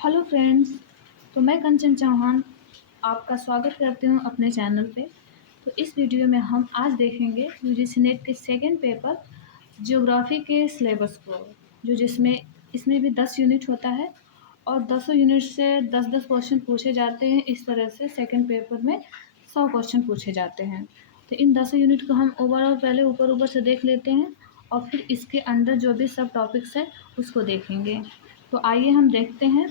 Hello friends. तो मैं कंचन चौहान आपका स्वागत करती हूँ अपने चैनल पे। तो इस वीडियो में हम आज देखेंगे यूजीसी नेट के सेकंड पेपर ज्योग्राफी के सिलेबस को, जो जिसमें इसमें भी 10 यूनिट होता है और 10 यूनिट से 10-10 क्वेश्चन पूछे जाते हैं। इस तरह से सेकंड पेपर में 100 क्वेश्चन पूछे जाते हैं। तो इन 10 यूनिट को हम ओवरऑल पहले ऊपर ऊपर से देख लेते हैं और फिर इसके अंदर जो भी सब टॉपिक्स हैं उसको देखेंगे। तो आइए हम देखते हैं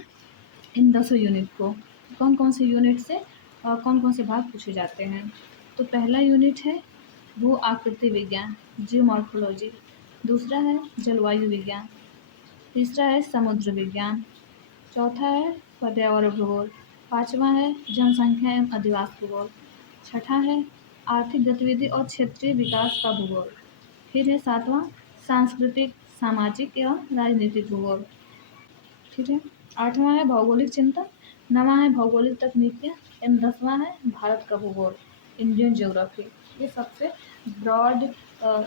इन 10 यूनिट को, कौन कौन से यूनिट से कौन कौन से भाग पूछे जाते हैं। तो पहला यूनिट है भू आकृति विज्ञान, जियोमॉर्फोलॉजी। दूसरा है जलवायु विज्ञान। तीसरा है समुद्र विज्ञान। चौथा है पर्यावरण भूगोल। पांचवा है जनसंख्या एवं अधिवास भूगोल। छठा है आर्थिक गतिविधि और क्षेत्रीय विकास का भूगोल। फिर है सातवां सांस्कृतिक, सामाजिक एवं राजनीतिक भूगोल। ठीक है। आठवां है भौगोलिक चिंतन। नवां है भौगोलिक तकनीकियाँ एवं 10वां है भारत का भूगोल, इंडियन ज्योग्राफी। ये सबसे ब्रॉड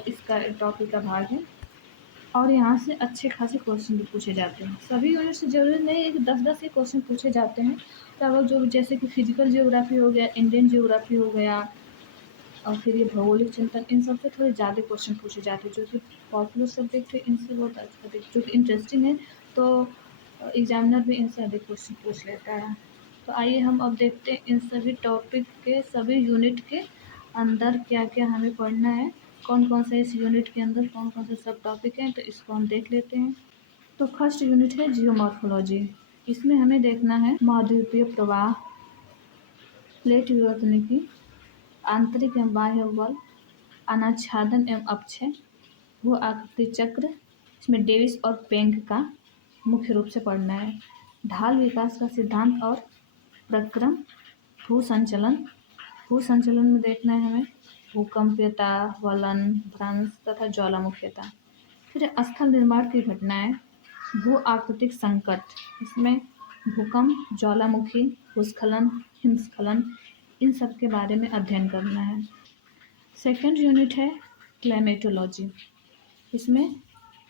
इसका टॉपिक का भाग है और यहाँ से अच्छे खासे क्वेश्चन भी पूछे जाते हैं। सभी यूनिट से जरूरी नहीं है कि 10-10 ही क्वेश्चन पूछे जाते हैं। तो अगर जो जैसे कि फिजिकल ज्योग्राफी हो गया, इंडियन ज्योग्राफी हो गया और फिर ये भौगोलिक चिंतन, इन सब से थोड़े ज़्यादा क्वेश्चन पूछे जाते हैं जो कि पॉपुलर सब्जेक्ट है। इनसे बहुत अधिक जो कि इंटरेस्टिंग है, तो एग्जामिनर भी इनसे अधिक क्वेश्चन पूछ लेता है। तो आइए हम अब देखते हैं इन सभी टॉपिक के सभी यूनिट के अंदर क्या क्या हमें पढ़ना है, कौन कौन से इस यूनिट के अंदर कौन कौन से सब टॉपिक हैं। तो इसको हम देख लेते हैं। तो फर्स्ट यूनिट है जियोमॉर्फोलॉजी। इसमें हमें देखना है महाद्वीपीय प्रवाह, प्लेट विवर्तनिकी, आंतरिक एवं बाह्य बल, अनाच्छादन एवं अपक्षय, भू आकृति चक्र। इसमें डेविस और पेंग का मुख्य रूप से पढ़ना है। ढाल विकास का सिद्धांत और प्रक्रम, भू संचलन। भू संचलन में देखना है हमें भूकंपीयता, वलन, भ्रंश तथा ज्वालामुखीयता। फिर स्थल निर्माण की घटनाएं, भू आकृतिक संकट। इसमें भूकंप, ज्वालामुखी, भूस्खलन, हिमस्खलन, इन सब के बारे में अध्ययन करना है। सेकेंड यूनिट है क्लाइमेटोलॉजी। इसमें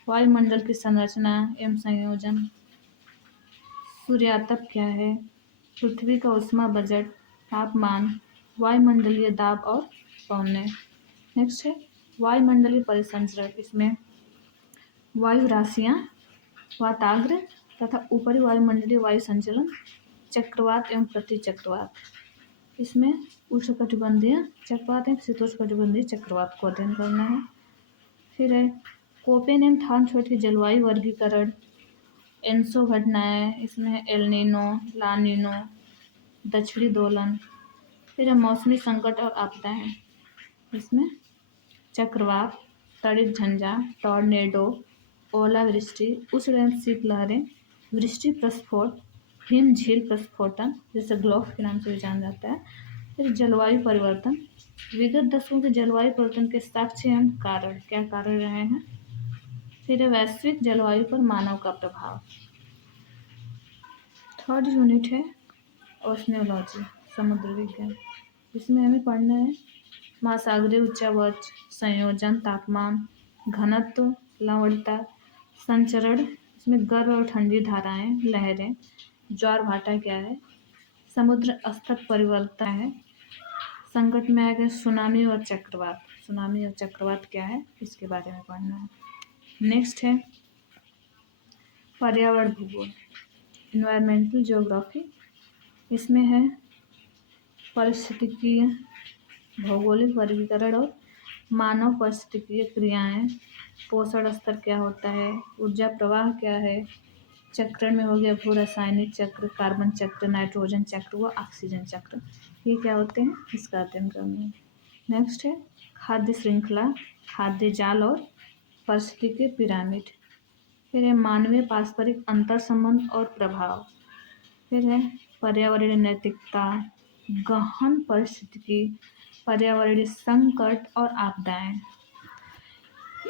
वायुमंडल की संरचना एवं संयोजन, सूर्यातप क्या है, पृथ्वी का ऊष्मा बजट, तापमान, वायुमंडलीय दाब और पवनें। नेक्स्ट है वायुमंडलीय परिसंचरण। इसमें वायु राशियाँ, वाताग्र तथा ऊपरी वायुमंडलीय वायु संचलन, चक्रवात एवं प्रतिचक्रवात। इसमें उष्णकटिबंधीय चक्रवात एवं शीतोष्णकटिबंधीय चक्रवात को अध्ययन करना है। फिर है कोपेन एवं थॉर्नसोट की जलवायु वर्गीकरण, एनसो घटनाएं। इसमें एलनीनो, लानीनो, दक्षिणी दोलन। फिर है मौसमी संकट और आपदाएं। इसमें चक्रवात, तड़ित झंझा, टॉर्नेडो, ओलावृष्टि, उष्ण एवं शीतलहरें, वृष्टि प्रस्फोट, हिम झील प्रस्फोटन, जैसे ग्लोफ के नाम से भी जाना जाता है। फिर जलवायु परिवर्तन, विगत दशकों के जलवायु परिवर्तन के साक्ष्य एवं कारण, क्या कारण रहे हैं। फिर है वैश्विक जलवायु पर मानव का प्रभाव। थर्ड यूनिट है ओशनियोलॉजी, समुद्र विज्ञान। इसमें हमें पढ़ना है महासागरीय उच्चावच, संयोजन, तापमान, घनत्व, लवणता, संचरण। इसमें गर्म और ठंडी धाराएं, लहरें, ज्वार भाटा क्या है, समुद्र स्तर परिवर्तन है। संकट में आएगा सुनामी और चक्रवात। सुनामी और चक्रवात क्या है, इसके बारे में पढ़ना है। नेक्स्ट है पर्यावरण भूगोल, इन्वायरमेंटल ज्योग्राफी। इसमें है पारिस्थितिकीय, भौगोलिक वर्गीकरण और मानव पारिस्थितिकीय क्रियाएं, पोषण स्तर क्या होता है, ऊर्जा प्रवाह क्या है, चक्रण में हो गया भू रासायनिक चक्र, कार्बन चक्र, नाइट्रोजन चक्र व ऑक्सीजन चक्र, ये क्या होते हैं, इसका अध्ययन करना है। नेक्स्ट है खाद्य श्रृंखला, खाद्य जाल और पारिस्थितिकीय पिरामिड। फिर है मानवीय पारस्परिक अंतर संबंध और प्रभाव। फिर है पर्यावरणीय नैतिकता, गहन पारिस्थितिकी, पर्यावरणीय संकट और आपदाएं।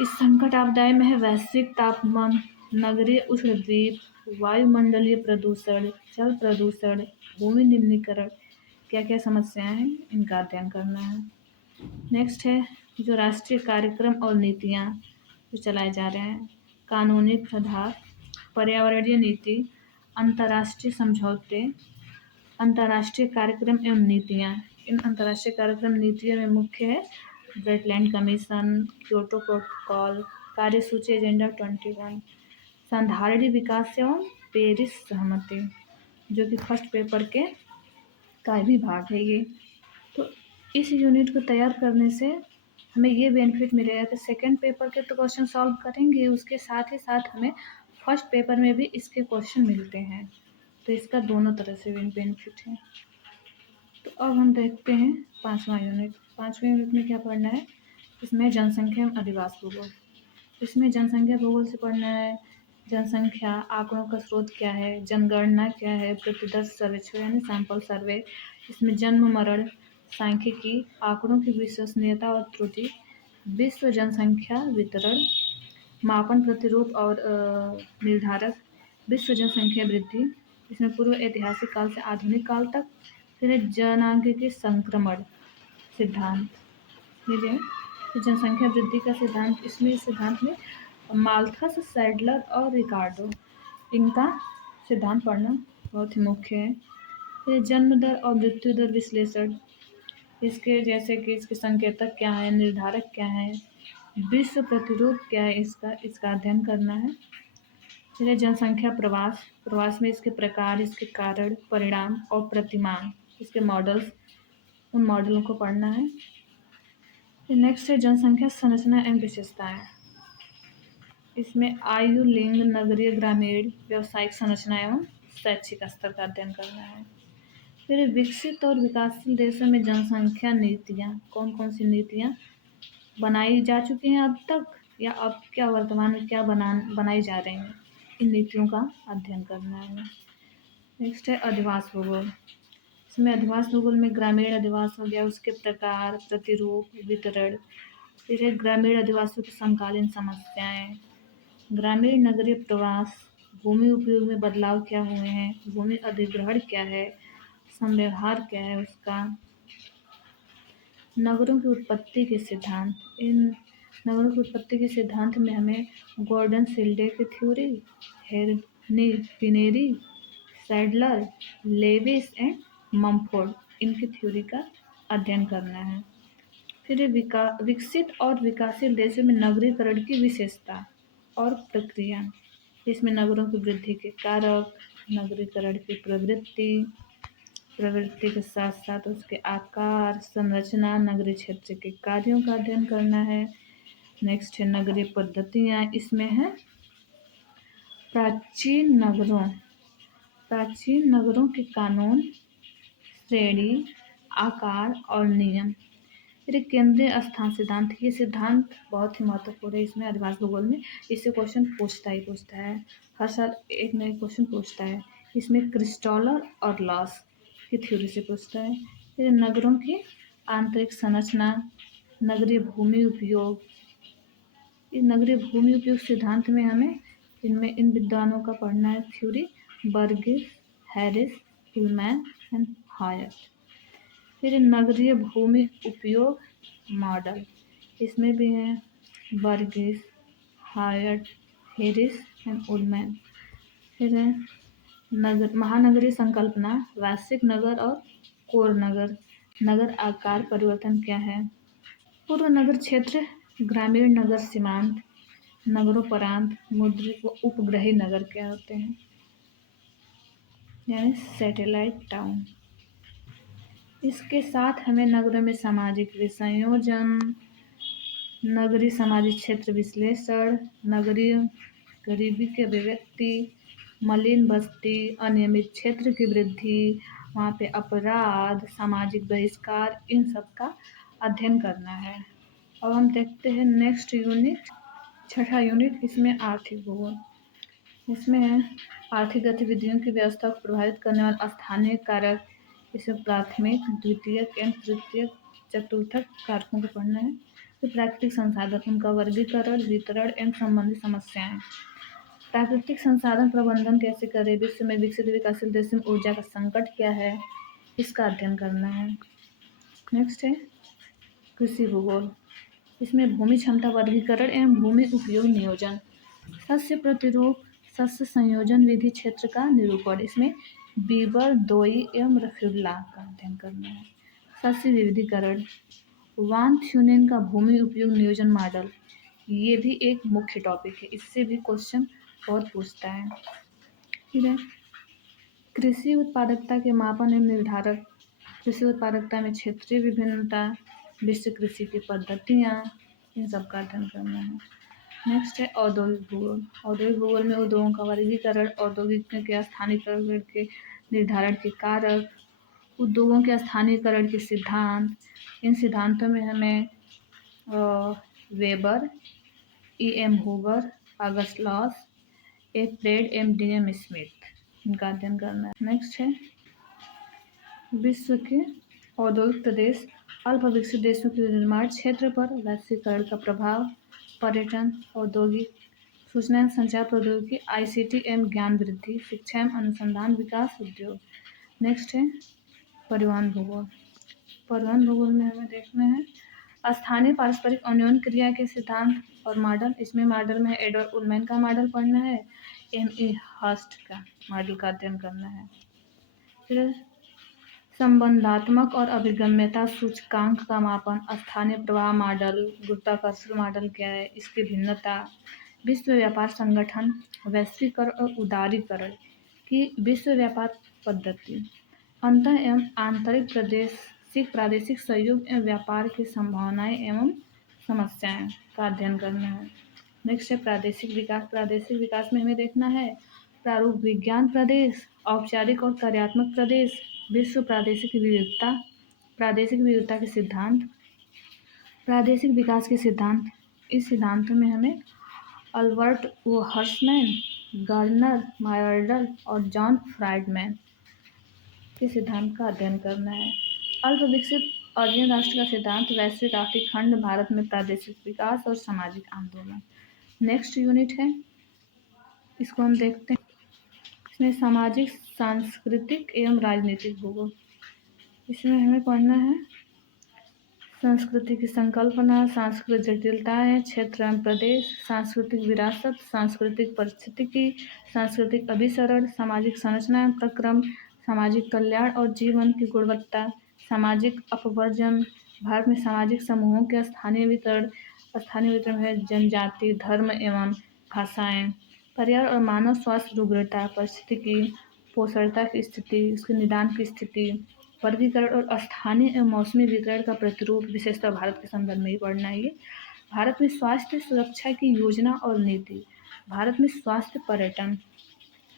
इस संकट आपदाएं में है वैश्विक तापमान, नगरीय उष्ण द्वीप, वायुमंडलीय प्रदूषण, जल प्रदूषण, भूमि निम्नीकरण, क्या क्या समस्याएं हैं, इनका अध्ययन करना है। नेक्स्ट है जो राष्ट्रीय कार्यक्रम और नीतियाँ जो चलाए जा रहे हैं, कानूनी प्रावधान, पर्यावरणीय नीति, अंतर्राष्ट्रीय समझौते, अंतर्राष्ट्रीय कार्यक्रम एवं नीतियाँ। इन अंतर्राष्ट्रीय कार्यक्रम नीतियों में मुख्य है वेटलैंड कमीशन, क्योटो प्रोटोकॉल, कार्यसूची एजेंडा 21, संधारणीय विकास एवं पेरिस सहमति, जो कि फर्स्ट पेपर के का भी भाग है ये। तो इस यूनिट को तैयार करने से हमें ये बेनिफिट मिलेगा कि सेकंड पेपर के तो क्वेश्चन सॉल्व करेंगे, उसके साथ ही साथ हमें फर्स्ट पेपर में भी इसके क्वेश्चन मिलते हैं, तो इसका दोनों तरह से बेनिफिट है। तो अब हम देखते हैं पाँचवा यूनिट। पाँचवें यूनिट में क्या पढ़ना है, इसमें जनसंख्या एवं अधिवास भूगोल। इसमें जनसंख्या भूगोल से पढ़ना है जनसंख्या आंकड़ों का स्रोत क्या है, जनगणना क्या है, प्रतिदर्श सर्वेक्षण यानी सैंपल सर्वे, इसमें जन्म मरण सांख्यिकी, आंकड़ों की विश्वसनीयता और त्रुटि, विश्व जनसंख्या वितरण, मापन प्रतिरूप और निर्धारक, विश्व जनसंख्या वृद्धि, इसमें पूर्व ऐतिहासिक काल से आधुनिक काल तक, फिर जनांगीय संक्रमण सिद्धांत, ये जो है जनसंख्या वृद्धि का सिद्धांत। इसमें इस सिद्धांत में माल्थस, सैडलर और रिकार्डो, इनका सिद्धांत पढ़ना बहुत ही मुख्य है। ये जन्म दर और मृत्यु दर विश्लेषण, इसके जैसे कि इसके संकेतक क्या है, निर्धारक क्या है, विश्व प्रतिरूप क्या है, इसका अध्ययन करना है। फिर जनसंख्या प्रवास, प्रवास में इसके प्रकार, इसके कारण, परिणाम और प्रतिमान, इसके मॉडल्स, उन मॉडलों को पढ़ना है। नेक्स्ट है जनसंख्या संरचना एवं विशेषताएं। इसमें आयु, लिंग, नगरीय, ग्रामीण, व्यावसायिक संरचना एवं शैक्षिक स्तर का अध्ययन करना है। फिर विकसित और विकासशील देशों में जनसंख्या नीतियाँ, कौन कौन सी नीतियाँ बनाई जा चुकी हैं अब तक, या अब क्या वर्तमान में क्या बनाई जा रही हैं, इन नीतियों का अध्ययन करना है। नेक्स्ट है अधिवास भूगोल। इसमें अधिवास भूगोल में ग्रामीण अधिवास हो गया, उसके प्रकार, प्रतिरूप, वितरण, फिर है ग्रामीण अधिवासों की समकालीन समस्याएं, ग्रामीण नगरीय प्रवास, भूमि उपयोग में बदलाव क्या हुए हैं, भूमि अधिग्रहण क्या है, संव्यवहार क्या है उसका, नगरों की उत्पत्ति के सिद्धांत। इन नगरों की उत्पत्ति के सिद्धांत में हमें गॉर्डन सिल्डे की थ्योरी, हेरनी पिनेरी, सैडलर, लेविस एंड मम्फोर्ड, इनकी थ्योरी का अध्ययन करना है। फिर विकसित और विकासशील देशों में नगरीकरण की विशेषता और प्रक्रिया, इसमें नगरों की वृद्धि के कारक, नगरीकरण की प्रवृत्ति के साथ साथ उसके आकार, संरचना, नगरीय क्षेत्र के कार्यों का अध्ययन करना है। नेक्स्ट है नगरीय पद्धतियाँ, इसमें है प्राचीन नगरों के कानून, श्रेणी, आकार और नियम। फिर केंद्रीय स्थान सिद्धांत, ये सिद्धांत बहुत ही महत्वपूर्ण है इसमें अधिवास भूगोल में, इससे क्वेश्चन पूछता है, हर साल एक नए क्वेश्चन पूछता है। इसमें क्रिस्टॉलर और लॉस की थ्योरी से पूछता है। फिर नगरों की आंतरिक संरचना, नगरीय भूमि उपयोग, इस नगरीय भूमि उपयोग सिद्धांत में हमें इन विद्वानों का पढ़ना है theory, Burgess, Harris, Ullman and हायर। फिर नगरीय भूमि उपयोग मॉडल, इसमें भी है बर्गिस, हायर, हैरिस एंड उलमैन। फिर है महानगरीय संकल्पना, वैश्विक नगर और कोर नगर, नगर आकार परिवर्तन क्या है, पूर्व नगर क्षेत्र, ग्रामीण नगर सीमांत, नगरोपरांत, मुद्रित व उपग्रही नगर क्या होते हैं, यानी सैटेलाइट टाउन। इसके साथ हमें नगरों में सामाजिक विसंयोजन, नगरीय सामाजिक क्षेत्र विश्लेषण, नगरीय गरीबी के अभिव्यक्ति, मलिन बस्ती, अनियमित क्षेत्र की वृद्धि, वहाँ पे अपराध, सामाजिक बहिष्कार, इन सब का अध्ययन करना है। अब हम देखते हैं नेक्स्ट यूनिट, छठा यूनिट, इसमें आर्थिक भूगोल। इसमें आर्थिक गतिविधियों की व्यवस्था को प्रभावित करने वाले स्थानीय कारक, इसमें प्राथमिक, द्वितीयक एवं तृतीयक, चतुर्थक कारकों को पढ़ना है। तो प्राकृतिक संसाधन, उनका वर्गीकरण, वितरण एवं संबंधित समस्याएं, प्राकृतिक संसाधन प्रबंधन कैसे करें, विश्व में विकसित विकासशील देशों में ऊर्जा का संकट क्या है, इसका अध्ययन करना है। नेक्स्ट है कृषि भूगोल। इसमें भूमि क्षमता वर्गीकरण एवं भूमि उपयोग नियोजन, शस्य प्रतिरूप, सस्य संयोजन विधि क्षेत्र का निरूपण, इसमें बीबर, दोई एवं रफीउल्ला का अध्ययन करना है। सस्य विविधीकरण, वान थ्यूनेन का भूमि उपयोग नियोजन मॉडल, ये भी एक मुख्य टॉपिक है, इससे भी क्वेश्चन बहुत पूछता है। ठीक है, कृषि उत्पादकता के मापन एवं निर्धारक, कृषि उत्पादकता में क्षेत्रीय विभिन्नता, विश्व कृषि की पद्धतियाँ, इन सब का अध्ययन करना है। नेक्स्ट है औद्योगिक भूगोल। औद्योगिक भूगोल में उद्योगों का वर्गीकरण, औद्योगिक के स्थानीयकरण के निर्धारण के कारक, उद्योगों के स्थानीयकरण के सिद्धांत, इन सिद्धांतों में हमें Weber, E.M. Hoover, August Losch, Alfred, M.D.M. Smith, इनका अध्ययन करना है। नेक्स्ट है विश्व के औद्योगिक प्रदेश, अल्प विकसित देशों के निर्माण क्षेत्र पर वैश्वीकरण का प्रभाव, पर्यटन, औद्योगिक, सूचना एवं संचार प्रौद्योगिकी, ICT एवं ज्ञान वृद्धि, शिक्षा एवं अनुसंधान विकास, उद्योग। नेक्स्ट है परिवहन भूगोल। परिवहन भूगोल में हमें देखना है स्थानीय पारस्परिक अन्योन्य क्रिया के सिद्धांत और मॉडल, इसमें मॉडल में एडवर्ड उलमैन का मॉडल पढ़ना है, M.E. हर्स्ट का मॉडल का अध्ययन करना है। फिर संबंधात्मक और अभिगम्यता सूचकांक का मापन, स्थानीय प्रवाह मॉडल, गुरुत्वाकर्षण मॉडल क्या है, इसकी भिन्नता, विश्व व्यापार संगठन, वैश्वीकरण और उदारीकरण की विश्व व्यापार पद्धति, अंतर एवं आंतरिक प्रादेशिक सहयोग एवं व्यापार की संभावनाएं एवं समस्याएं का अध्ययन करना है। नेक्स्ट है प्रादेशिक विकास। प्रादेशिक विकास में हमें देखना है प्रारूप विज्ञान प्रदेश, औपचारिक और कार्यात्मक प्रदेश, विश्व प्रादेशिक विविधता के सिद्धांत, प्रादेशिक विकास के सिद्धांत, इस सिद्धांतों में हमें अल्बर्ट ओ हर्समैन, गार्डनर, मायर्डल और जॉन फ्राइडमैन के सिद्धांत का अध्ययन करना है। अल्प विकसित आर्यन राष्ट्र का सिद्धांत, वैश्विक आर्थिक खंड, भारत में प्रादेशिक विकास और सामाजिक आंदोलन। नेक्स्ट यूनिट है, इसको हम देखते हैं, इसमें सामाजिक, सांस्कृतिक एवं राजनीतिक भूगोल। इसमें हमें पढ़ना है संस्कृति की संकल्पना, सांस्कृतिक जटिलताएं, क्षेत्र एवं प्रदेश, सांस्कृतिक विरासत, सांस्कृतिक परिस्थितिकी, सांस्कृतिक अभिसरण, सामाजिक संरचना एवं प्रक्रम, सामाजिक कल्याण और जीवन की गुणवत्ता, सामाजिक अपवर्जन, भारत में सामाजिक समूहों के स्थानीय वितरण है, जनजाति, धर्म एवं भाषाएं, पर्यावरण और मानव स्वास्थ्य रुग्णता, परिस्थितिकी, पोषणता की स्थिति, उसके निदान की स्थिति, वर्गीकरण और स्थानीय एवं मौसमी वितरण का प्रतिरूप, विशेषतः भारत के संदर्भ में ही पढ़ना है। भारत में स्वास्थ्य सुरक्षा की योजना और नीति, भारत में स्वास्थ्य पर्यटन।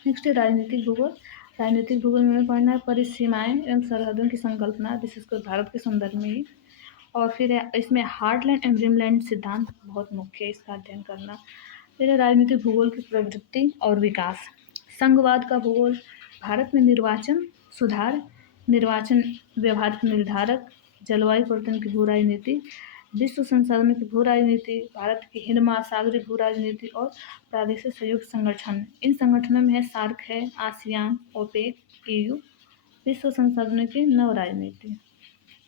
नेक्स्ट राजनीतिक भूगोल। राजनीतिक भूगोल में पढ़ना है परिसीमाएं एवं सरहदों की संकल्पना, विशेषकर भारत के संदर्भ में ही। और फिर इसमें हार्टलैंड एवं रिमलैंड सिद्धांत बहुत मुख्य है, इसका अध्ययन करना। फिर राजनीतिक भूगोल की प्रवृत्ति और विकास, संघवाद का भूगोल, भारत में निर्वाचन सुधार, निर्वाचन व्यवहार के निर्धारक, जलवायु परिवर्तन की भू राजनीति, विश्व संसाधनों की भू राजनीति, भारत की हिंद महासागरीय भू राजनीति और प्रादेशिक सहयोग संगठन। इन संगठनों में है सार्क है, आसियान, ओपेक, EU, विश्व संसाधनों की नव राजनीति।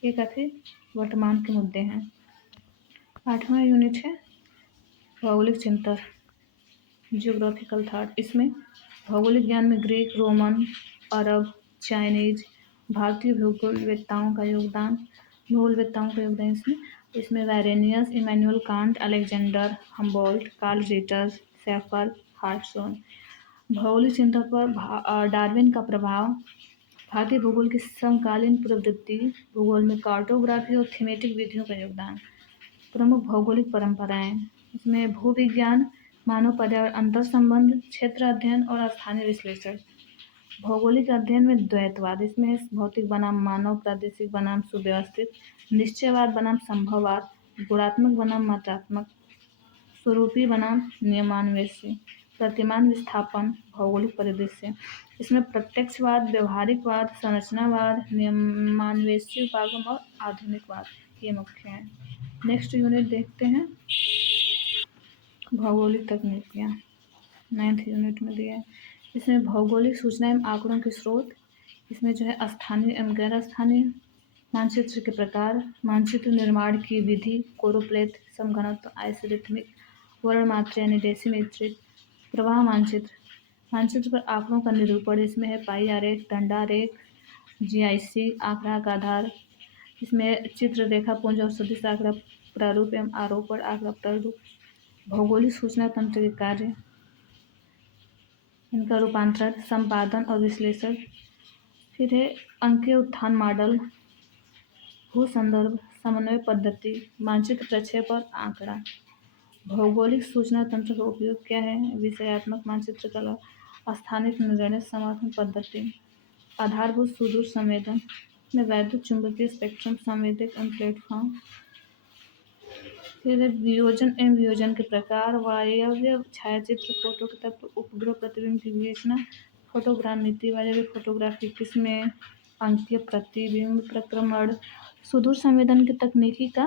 ये काफ़ी वर्तमान के मुद्दे हैं। 8वां यूनिट है भौगोलिक चिंतन, जियोग्राफिकल थॉट। इसमें भौगोलिक ज्ञान में ग्रीक, रोमन, अरब, चाइनीज, भारतीय भूगोलवेत्ताओं का योगदान, इसमें Varenius, Immanuel Kant, Alexander Humboldt, Carl Ritter, Schaefer, Hartshorne. भौगोलिक चिंतन पर डार्विन का प्रभाव, भारतीय भूगोल की समकालीन प्रवृत्ति, भूगोल में कार्टोग्राफी और थीमेटिक विधियों का योगदान, प्रमुख भौगोलिक परंपराएं, इसमें भूविज्ञान, मानव पर्यावरण अंतर संबंध, क्षेत्र अध्ययन और स्थानीय विश्लेषण। भौगोलिक अध्ययन में द्वैतवाद, इसमें भौतिक बनाम मानव, प्रादेशिक बनाम सुव्यवस्थित, निश्चयवाद बनाम संभववाद, गुणात्मक बनाम मात्रात्मक, स्वरूपी बनाम नियमान्वेषी, प्रतिमान विस्थापन, भौगोलिक परिदृश्य। इसमें प्रत्यक्षवाद, व्यवहारिकवाद, संरचनावाद, नियमान्वेषी उपागम और आधुनिकवाद, ये मुख्य हैं। नेक्स्ट यूनिट देखते हैं भौगोलिक तकनीकियाँ, 9th यूनिट में दिया है। इसमें भौगोलिक सूचना एवं आंकड़ों के स्रोत, इसमें जो है स्थानीय एवं गैर स्थानीय, मानचित्र के प्रकार, मानचित्र निर्माण की विधि, कोरोप्लेथ, समघनत्व, आइसोरिथमिक, वर्णमात्र यानी डेसीमेट्रिक, प्रवाह मानचित्र, मानचित्र पर आंकड़ों का निरूपण, इसमें है पाई आरेख, दंडारेख, जीआईसी, आंकड़ा का आधार। इसमें चित्र, रेखापुंज और सदिश आंकड़ा प्रारूप एवं आरोपण आंकड़ा प्रारूप। भौगोलिक सूचना तंत्र के कार्य, इनका रूपांतरण, संपादन और विश्लेषण। फिर है अंकीय उत्थान मॉडल, भू संदर्भ, समन्वय पद्धति, मानचित्र प्रक्षेप और आंकड़ा। भौगोलिक सूचना तंत्र का उपयोग क्या है? विषयात्मक मानचित्र कला, स्थानिक निर्णय समर्थन पद्धति, आधारभूत सुदूर संवेदन में वैद्युत चुंबकीय स्पेक्ट्रम संवेदक एवं प्लेटफॉर्म। फिर वियोजन एवं वियोजन के प्रकार, वायव्य छायाचित्र, फोटो के तत्व, उपग्रह प्रतिबिंब की विवेचना, फोटोग्रामेट्री, वायव्य फोटोग्राफी किसमें, अंकीय प्रतिबिंब प्रक्रमण, सुदूर संवेदन के तकनीकी का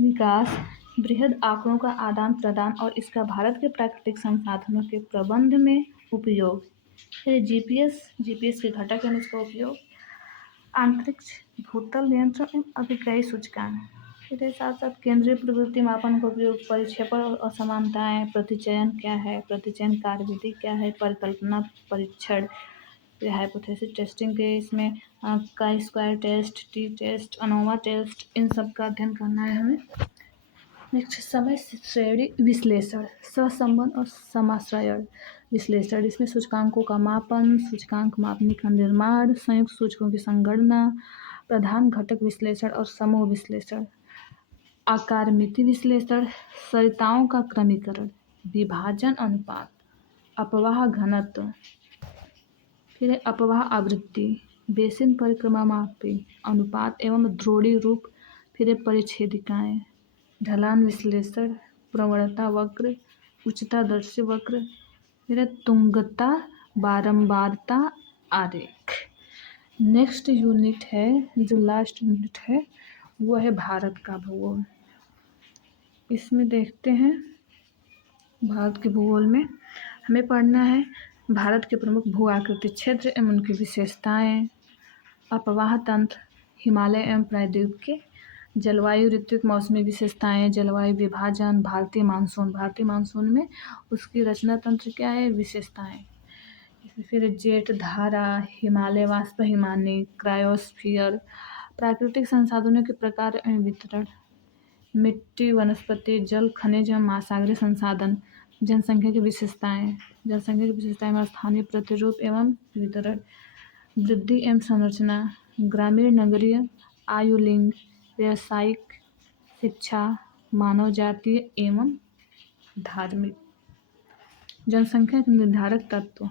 विकास, बृहद आंकड़ों का आदान प्रदान और इसका भारत के प्राकृतिक संसाधनों के प्रबंध में उपयोग। फिर जीपीएस के घटक एवं इसका उपयोग, आंतरिक भूतल नियंत्रण एवं अभिग्राही सूचकांक। फिर साथ साथ केंद्रीय प्रवृत्ति मापन का उपयोग, परिक्षेपण और असमानताएं, प्रतिचयन क्या है, प्रतिचयन कार्यविधि क्या है, परिकल्पना परीक्षण, हाइपोथेसिस टेस्टिंग के इसमें का square test, T test, ANOVA test, इन सब का अध्ययन करना है हमें। नेक्स्ट समय श्रेणी विश्लेषण, सहसंबंध और समाश्रयण विश्लेषण। इसमें सूचकांकों का मापन, सूचकांक मापनी का निर्माण, संयुक्त सूचकों की संगणना, प्रधान घटक विश्लेषण और समूह विश्लेषण। आकारमिति विश्लेषण, सरिताओं का क्रमीकरण, विभाजन अनुपात, अपवाह घनत्व। फिर अपवाह आवृत्ति, बेसिन परिक्रमा मापी, अनुपात एवं ध्रुवीय रूप। फिर परिच्छेदिकाएं, ढलान विश्लेषण, प्रवणता वक्र, उच्चतादर्शी वक्र। फिर तुंगता बारंबारता आरेख। नेक्स्ट यूनिट है, जो लास्ट यूनिट है वो है भारत का भूगोल। इसमें देखते हैं भारत के भूगोल में हमें पढ़ना है भारत के प्रमुख भू आकृतिक क्षेत्र एवं उनकी विशेषताएं, अपवाह तंत्र, हिमालय एवं प्रायद्वीप के, जलवायु ऋतुक मौसमी विशेषताएं, जलवायु विभाजन, भारतीय मानसून में उसकी रचना तंत्र क्या है, विशेषताएं। फिर जेट धारा, हिमालय वाष्प हिमानी, क्रायोस्फीयर, प्राकृतिक संसाधनों के प्रकार एवं वितरण, मिट्टी, वनस्पति, जल, खनिज एवं महासागरीय संसाधन, जनसंख्या की विशेषताएं में स्थानीय प्रतिरूप एवं वितरण, वृद्धि एवं संरचना, ग्रामीण नगरीय, आयु, लिंग, व्यावसायिक, शिक्षा, मानव जातीय एवं धार्मिक। जनसंख्या के निर्धारक तत्व,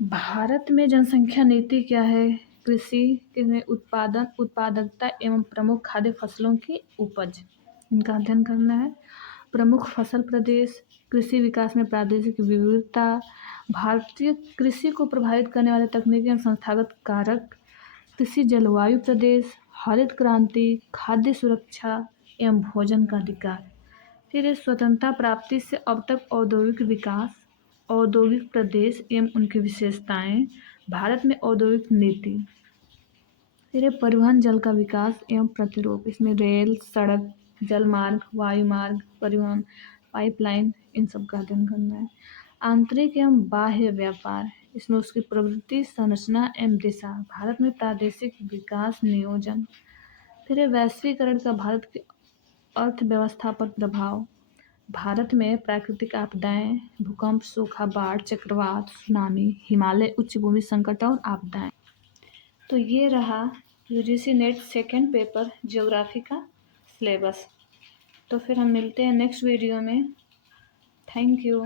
भारत में जनसंख्या नीति क्या है, कृषि में उत्पादकता एवं प्रमुख खाद्य फसलों की उपज, इनका अध्ययन करना है। प्रमुख फसल प्रदेश, कृषि विकास में प्रादेशिक विविधता, भारतीय कृषि को प्रभावित करने वाले तकनीकी एवं संस्थागत कारक, कृषि जलवायु प्रदेश, हरित क्रांति, खाद्य सुरक्षा एवं भोजन का अधिकार। फिर स्वतंत्रता प्राप्ति से अब तक औद्योगिक विकास, औद्योगिक प्रदेश एवं उनकी विशेषताएं, भारत में औद्योगिक नीति। फिर परिवहन, जल का विकास एवं प्रतिरूप, इसमें रेल, सड़क, जल मार्ग, वायु मार्ग, परिवहन, पाइपलाइन, इन सब का अध्ययन करना है। आंतरिक एवं बाह्य व्यापार, इसमें उसकी प्रवृत्ति, संरचना एवं दिशा, भारत में प्रादेशिक विकास नियोजन। फिर वैश्वीकरण का भारत की अर्थव्यवस्था पर प्रभाव, भारत में प्राकृतिक आपदाएं, भूकंप, सूखा, बाढ़, चक्रवात, सुनामी, हिमालय उच्च भूमि संकट और आपदाएं। तो ये रहा UGC net second paper geography का सिलेबस। तो फिर हम मिलते हैं नेक्स्ट वीडियो में। Thank you.